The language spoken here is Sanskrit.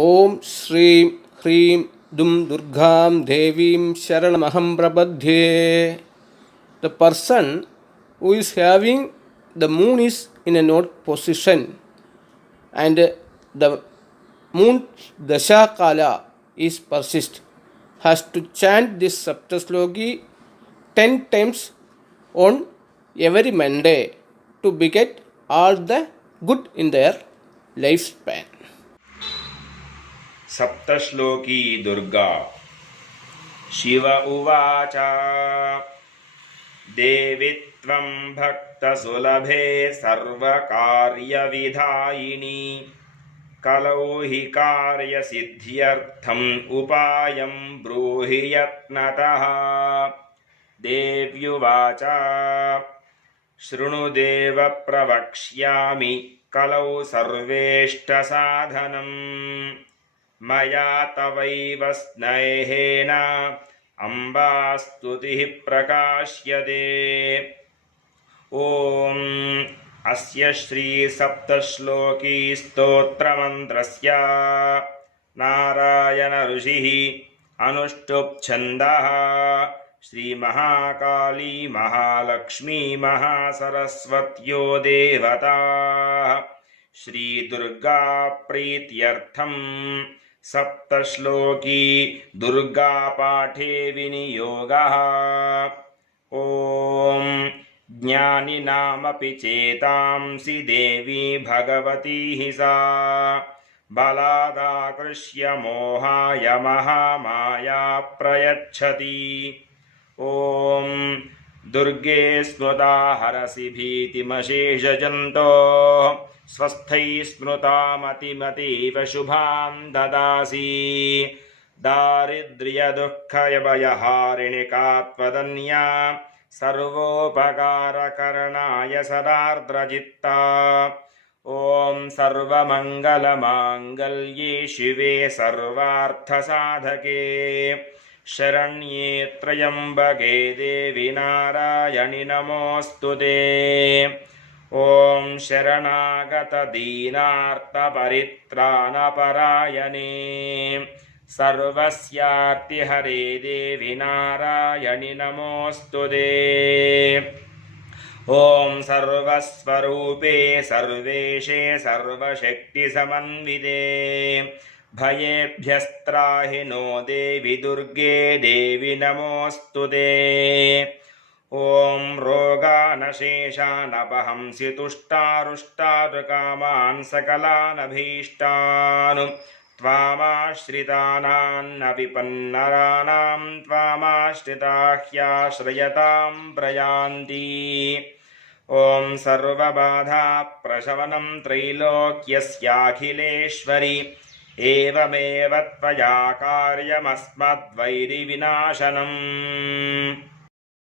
ओम श्रीं ह्रीं दुं दुर्गां देवीं शरणमहं प्रपद्ये. The person who is having the moon is in a north position and the moon dasha kala is persist has to chant this saptasloki 10 times on every Monday to beget all the good in their lifespan. Saptashloki Durga. Shiva उवाच देवि त्वं भक्तसुलभे सर्वकार्यविधायिनी कलौ हि कार्यसिद्ध्यर्थम् उपायं ब्रूहि यत्नतः. देव्युवाच शृणुदेव प्रवक्ष्यामि कलौ सर्वेष्टसाधनम् मया तवैव स्नेहेन अम्बास्तुतिः प्रकाश्यते. ॐ अस्य श्री सप्तश्लोकी स्तोत्रमन्त्रस्य नारायण ऋषिः अनुष्टुप् छन्दः श्रीमहाकाली महालक्ष्मी महासरस्वत्यो देवताः श्रीदुर्गा प्रीत्यर्थं सप्तश्लोकी दुर्गापाठे विनियोगः. ॐ ज्ञानिनामपि चेतांसि देवी भगवती हि सा बलादाकृष्य मोहाय महामाया प्रयच्छति. ॐ दुर्गे स्मृता हरसि भीतिमशेषजन्तोः स्वस्थै स्मृता मतिमतीव शुभां ददासि. दारिद्र्यदुःखभयहारिणि का त्वदन्या सर्वोपकारकरणाय सदार्द्रचित्ता. ॐ सर्वमङ्गलमाङ्गल्ये शिवे सर्वार्थसाधके शरण्ये त्र्यम्बके देवि नारायणि नमोऽस्तुते. ॐ शरणागतदीनार्तपरित्राणपरायणे सर्वस्यार्तिहरे देवि नारायणि नमोऽस्तुते. ॐ सर्वस्वरूपे सर्वेशे सर्वशक्तिसमन्विते भयेभ्यस्त्राहि नो देवि दुर्गे देवि नमोऽस्तुते. ॐ रोगानशेषानपहंसि तुष्टारुष्टारुकामान् सकलानभीष्टान् त्वामाश्रितानां विपन्नराणां त्वामाश्रिता ह्याश्रयतां प्रयान्ति. ॐ सर्वबाधाप्रशमनं त्रैलोक्यस्याखिलेश्वरि एवमेव त्वया कार्यमस्मद्वैरिविनाशनम्.